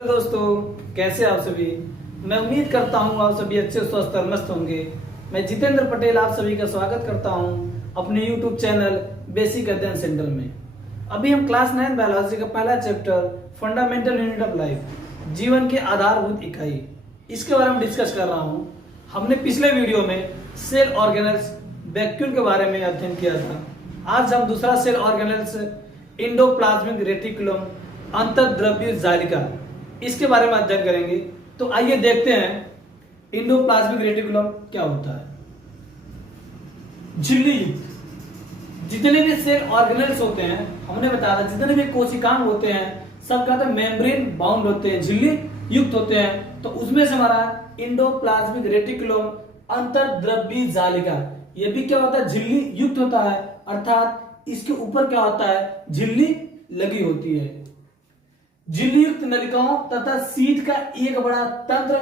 दोस्तों, कैसे आप सभी। मैं उम्मीद करता हूँ आप सभी अच्छे स्वस्थ और मस्त होंगे। मैं जितेंद्र पटेल आप सभी का स्वागत करता हूँ अपने YouTube चैनल बेसिक अध्ययन सेंटर में। अभी हम क्लास 9 बायोलॉजी का पहला chapter fundamental unit of life, जीवन के आधारभूत इकाई, इसके बारे में डिस्कस कर रहा हूँ। हमने पिछले वीडियो में सेल ऑर्गेनेल्स वैक्यूल के बारे में अध्ययन किया था। आज हम दूसरा सेल ऑर्गेनेल्स एंडोप्लाज्मिक रेटिकुलम, अंतर्द्रव्य जालिका, इसके बारे में अध्ययन करेंगे। तो आइए देखते हैं एंडोप्लाज्मिक रेटिकुलम क्या होता है। झिल्ली युक्त जितने भी सेल ऑर्गेनेल्स होते हैं, हमने बताया था जितने भी कोशिकांग होते हैं सब क्या होता है, मेम्ब्रेन बाउंड होते हैं, झिल्ली युक्त होते हैं। तो उसमें से हमारा एंडोप्लाज्मिक रेटिकुलम, अंतर्द्रव्य जालिका, ये भी क्या होता है, झिल्ली युक्त होता है, अर्थात इसके ऊपर क्या होता है, झिल्ली लगी होती है। झिल्ली युक्त नलिकाओं तथा सीट का एक बड़ा तंत्र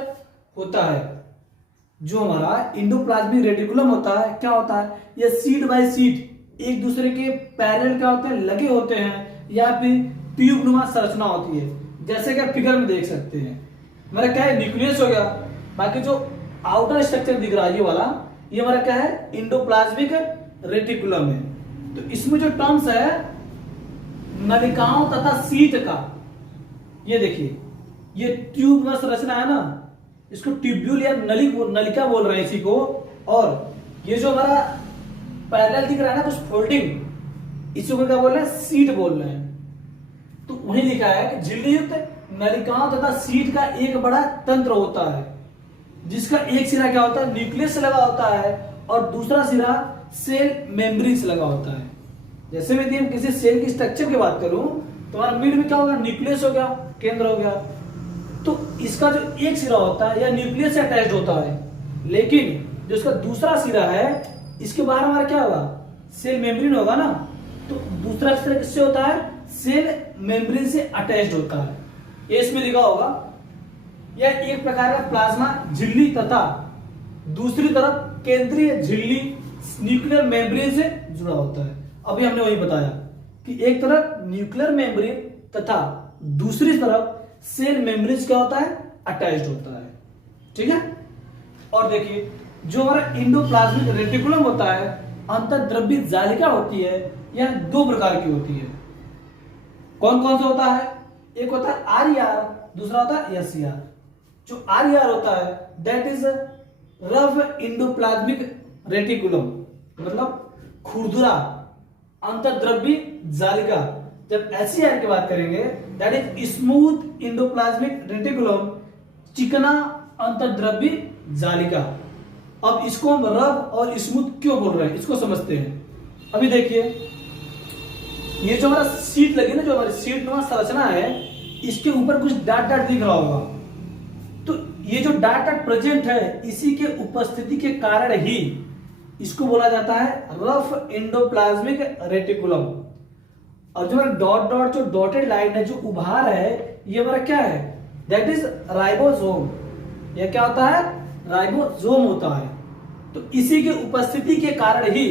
होता है। जो हमारा एंडोप्लाज्मिक रेटिकुलम होता है क्या होता है, ये सीट बाय सीट एक दूसरे के पैरेलल क्या होते हैं, लगे होते हैं, या फिर ट्यूब नुमा संरचना होती है, जैसे कि फिगर में देख सकते हैं। हमारा क्या है, न्यूक्लियस हो गया। बाकी जो आउटर स्ट्रक्चर दिख रहा है ये वाला, ये हमारा क्या है, एंडोप्लाज्मिक रेटिकुलम है। तो इसमें जो टर्म्स है नलिकाओं तथा सीट का, ये देखिए ये ट्यूब में संरचना है ना, इसको ट्यूब्यूल या नलिका बोल रहे हैं इसी को। और ये जो हमारा पैरेलल दिख रहा है ना कुछ फोल्डिंग, इसी को क्या बोल रहे हैं, सीट बोल रहे हैं। तो वही लिखा है कि झिल्ली युक्त नलिकाओं तथा सीट का एक बड़ा तंत्र होता है, जिसका एक सिरा क्या होता है, न्यूक्लियस से लगा होता है, और दूसरा सिरा सेल मेम्ब्रेन से लगा होता है। जैसे यदि हम किसी सेल की स्ट्रक्चर की बात करूं तो हमारा मिड में क्या होगा, न्यूक्लियस हो गया, केंद्र हो गया। तो इसका जो एक सिरा होता है या न्यूक्लियस से अटैच्ड होता है, लेकिन जो इसका दूसरा सिरा है इसके बाहर हमारा क्या होगा, सेल मेम्ब्रेन होगा ना। तो दूसरा सिरा किससे होता है, सेल मेम्ब्रेन से अटैच्ड होता है। ये इसमें लिखा होगा। यह एक प्रकार का प्लाज्मा झिल्ली तथा दूसरी तरफ केंद्रीय झिल्ली न्यूक्लियर मेम्ब्रेन से जुड़ा होता है। अभी हमने वही बताया कि एक तरफ न्यूक्लियर मेम्ब्रेन तथा दूसरी तरफ सेल मेम्ब्रेन क्या होता है, अटैच्ड होता है। ठीक है। और देखिए जो हमारा एंडोप्लाज्मिक रेटिकुलम होता है, अंतर्द्रव्य जालिका होती है, यह दो प्रकार की होती है। कौन कौन सा होता है, एक होता है आरईआर, दूसरा होता है एसईआर। जो आरईआर होता है that is rough endoplasmic reticulum, मतलब खुरदुरा अंतर्द्रव्य जालिका। जब एसईआर की बात करेंगे that is smooth endoplasmic reticulum, चिकना अंतर्द्रव्य जालिका। अब इसको हम रफ और स्मूथ क्यों बोल रहे हैं, इसको समझते हैं। अभी देखिए ये जो हमारा सीट लगी ना, जो हमारी सीट नुमा संरचना है, इसके ऊपर कुछ डाट डाट दिख रहा होगा। तो ये जो डाट डाट प्रेजेंट है, इसी के उपस्थिति के कारण ही इसको बोला जाता है रफ एंडोप्लाज्मिक रेटिकुलम। और जो डॉट डॉट जो डॉटेड लाइन है, जो उभार है, ये हमारा क्या है, दैट इज राइबोसोम। यह क्या होता है, राइबोसोम होता है। तो इसी के उपस्थिति के कारण ही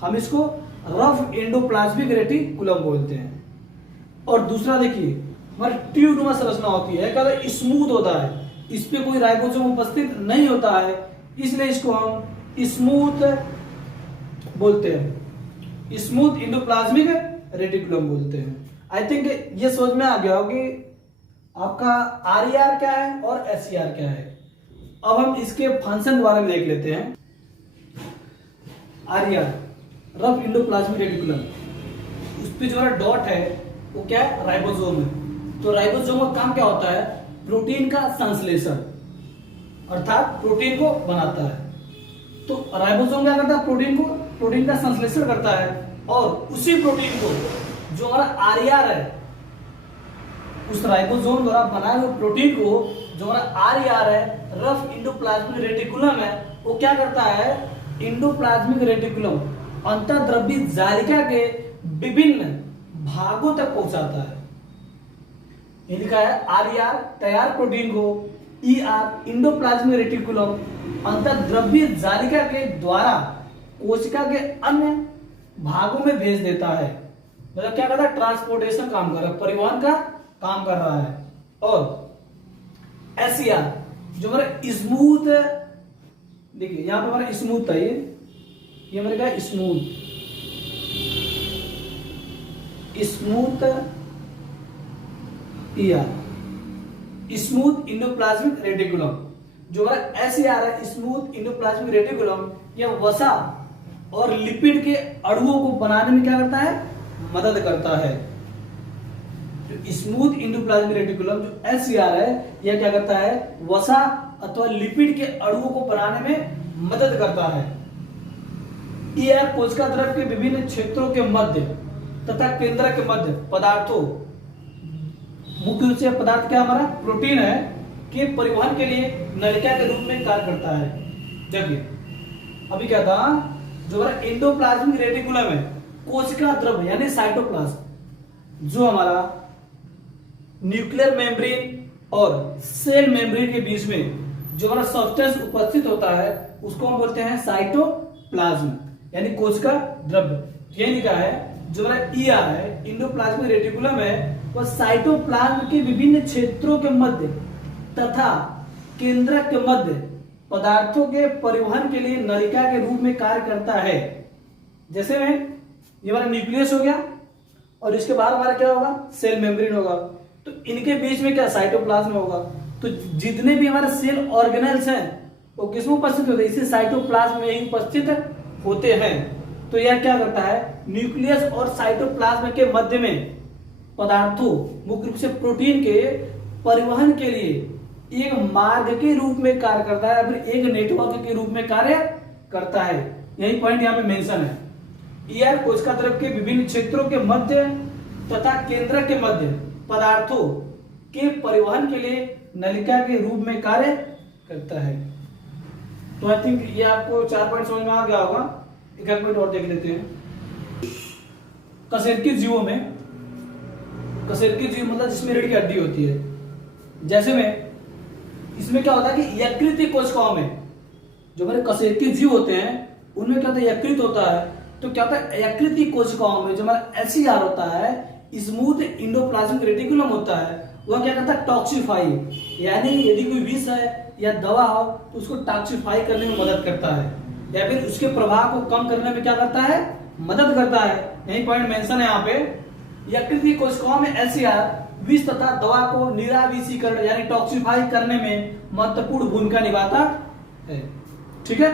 हम इसको रफ एंडोप्लाज्मिक रेटिकुलम बोलते हैं। और दूसरा देखिए हमारी ट्यूब नुमा संरचना होती है, क्या स्मूथ होता है, इस पे कोई राइबोसोम उपस्थित नहीं होता है, इसलिए इसको हम स्मूथ बोलते हैं, स्मूथ एंडोप्लाज्मिक रेटिकुलम बोलते हैं। आई थिंक ये समझ में आ गया हो कि आपका आरईआर क्या है और एसईआर क्या है। अब हम इसके फंक्शन के बारे में देख लेते हैं। आरईआर रफ एंडोप्लाज्मिक रेटिकुलम, उस पे जो डॉट है वो क्या है, राइबोसोम है। तो राइबोसोम का काम क्या होता है, प्रोटीन का संश्लेषण, अर्थात प्रोटीन को बनाता है। तो राइबोसोम क्या करता है, प्रोटीन का संश्लेषण करता है, और उसी प्रोटीन को जो हमारा आरईआर है, उस राइबोसोम द्वारा बनाए हुए प्रोटीन को जो हमारा आरईआर है, रफ एंडोप्लाज्मिक रेटिकुलम है, वो क्या करता है, एंडोप्लाज्मिक रेटिकुलम अंतर्द्रव्य जालिका के विभिन्न भागों तक पहुंचाता है। ये लिखा है आरईआर तैयार प्रोटीन को, ईआर एंडोप्लाज्मिक रेटिकुलम अंतर्द्रव्य जालिका के द्वारा कोशिका के अन्य भागों में भेज देता है। मतलब क्या करता है, ट्रांसपोर्टेशन काम कर रहा है, परिवहन का काम कर रहा है। और SCR जो हमारा स्मूथ, देखिए यहां पे हमारा स्मूथ था, ये हमारे का smooth ER, smooth endoplasmic reticulum. जो हमारा SCR है, स्मूथ इंडोप्लाज्मिक रेटिकुलम, यह वसा और लिपिड के अणुओं को बनाने में क्या करता है, मदद करता है। जो स्मूथ इंडोप्लाज्मिक रेटिकुलम जो SCR है, यह क्या करता है, वसा अथवा लिपिड के अणुओं को बनाने में मदद करता है। ER कोशिका द्रव के विभिन्न क्षेत्रों के मध्य तथा केंद्र के मध्य पदार्थों, मुख्य रूप से पदार्थ क्या हमारा प्रोटीन है, के परिवहन के लिए नलिका के रूप में कार्य करता है। देखिए अभी क्या था, जो हमारा एंडोप्लाज्मिक रेटिकुलम है, कोशिका द्रव यानी साइटोप्लाज्म, जो हमारा न्यूक्लियर मेम्ब्रेन और सेल मेम्ब्रेन के बीच में जो हमारा सब्सटेंस उपस्थित होता है, उसको हम बोलते हैं साइटोप्लाज्म यानी कोशिका द्रव्य। ये लिखा है जो हमारा ER है, इंडोप्लाज्मिक रेटिकुलम है, वह साइटोप्लाज्म के विभिन्न क्षेत्रों के मध्य तथा केंद्र के मध्य पदार्थों के परिवहन के लिए नलिका के रूप में कार्य करता है। जैसे में ये हमारा न्यूक्लियस हो गया और इसके बाहर हमारा क्या होगा, सेल मेम्ब्रेन होगा, तो इनके बीच में क्या, साइटोप्लाज्म होगा। तो जितने भी हमारे सेल ऑर्गेनेल्स हैं वो किसमें उपस्थित होते हैं, इसी साइटोप्लाज्म में ही उपस्थित होते हैं। तो यह क्या करता है, न्यूक्लियस और साइटोप्लाज्म के मध्य में पदार्थों, मुख्य रूप से प्रोटीन के परिवहन के लिए एक मार्ग के रूप में कार्य करता है, फिर एक नेटवर्क के रूप में कार्य करता है। यही पॉइंट यहाँ पे मेंशन है। ER कोशिका द्रव के विभिन्न क्षेत्रों के मध्य तथा केंद्र के मध्य पदार्थों के परिवहन के लिए नलिका के रूप में कार्य करता है। तो आई थिंक ये आपको 4 पॉइंट समझ में आ गया होगा। एक पॉइंट और देख लेते हैं। कशेरुकी जीवों में, कशेरुकी जीव मतलब जिसमें रीढ़ की हड्डी होती है, जैसे में इसमें क्या होता है कि यकृत कोशिकाओं में जो हमारे कशेरुकी जीव होते हैं उनमें क्या होता है, यकृत होता है। तो क्या होता है, यकृत कोशिकाओं में जो हमारा SCR होता है, स्मूथ इंडोप्लाज्मिक रेटिकुलम होता है, वह क्या करता है, टॉक्सिफाई, यानी यदि कोई विष है या दवा हो तो उसको टॉक्सिफाई करने में मदद करता है, या फिर उसके प्रभाव को कम करने में क्या करता है, मदद करता है। यही पॉइंट मेंशन है यहाँ पे। यकृत कोशिकाओं में SCR विष तथा दवा को निराविषीकरण यानी टॉक्सिफाई करने में महत्वपूर्ण भूमिका निभाता है। ठीक है,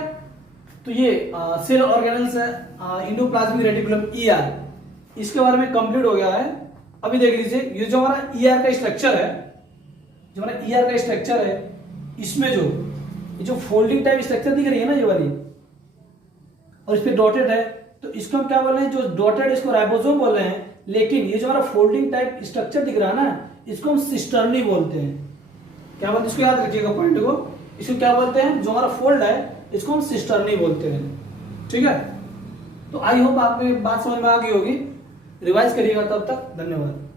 तो ये सेल ऑर्गेनेल्स है, इंडोप्लाज्मिक रेटिकुलम ER, इसके बारे में कंप्लीट हो गया है। अभी देख लीजिए, ये जो हमारा ER का स्ट्रक्चर है, जो हमारा ER का स्ट्रक्चर है, इसमें ये जो फोल्डिंग टाइप स्ट्रक्चर दिख रही है ना, ये वाली, और इस पे डॉटेड है, तो इसको हम क्या बोल रहे हैं, जो डॉटेड इसको राइबोसोम बोल रहे हैं, लेकिन ये जो हमारा फोल्डिंग टाइप स्ट्रक्चर दिख रहा है ना, इसको हम सिस्टर्नी बोलते हैं। क्या बोलते हैं, इसको याद रखिएगा पॉइंट को, इसको क्या बोलते हैं, जो हमारा फोल्ड है इसको हम सिस्टर्नी बोलते हैं। ठीक है, तो आई होप आपको बात समझ में आ गई होगी। रिवाइज करिएगा, तब तक धन्यवाद।